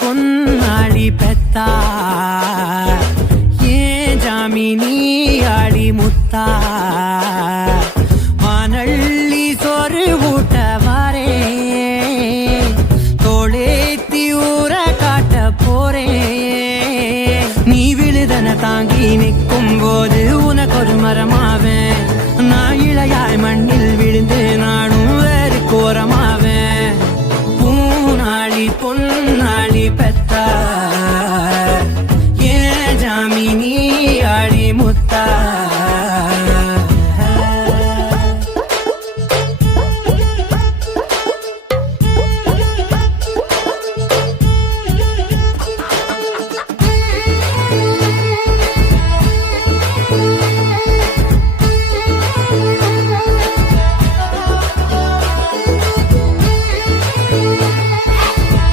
பொன்னாடி பெத்தா ஏன் ஜாமினி ஆடி முத்தா வானள்ளி சோறு ஊட்ட வாரே தோளேத்தி ஊற காட்ட போறே நீ விழுதன தாங்கி நிற்கும் போது உனக்கு ஒரு மரமாவேன் நான் இளையாய் மண்ணில் விழுந்து நானும் வேறு கோரமாவேன் பூனாளி பொன்னாளி பெத்த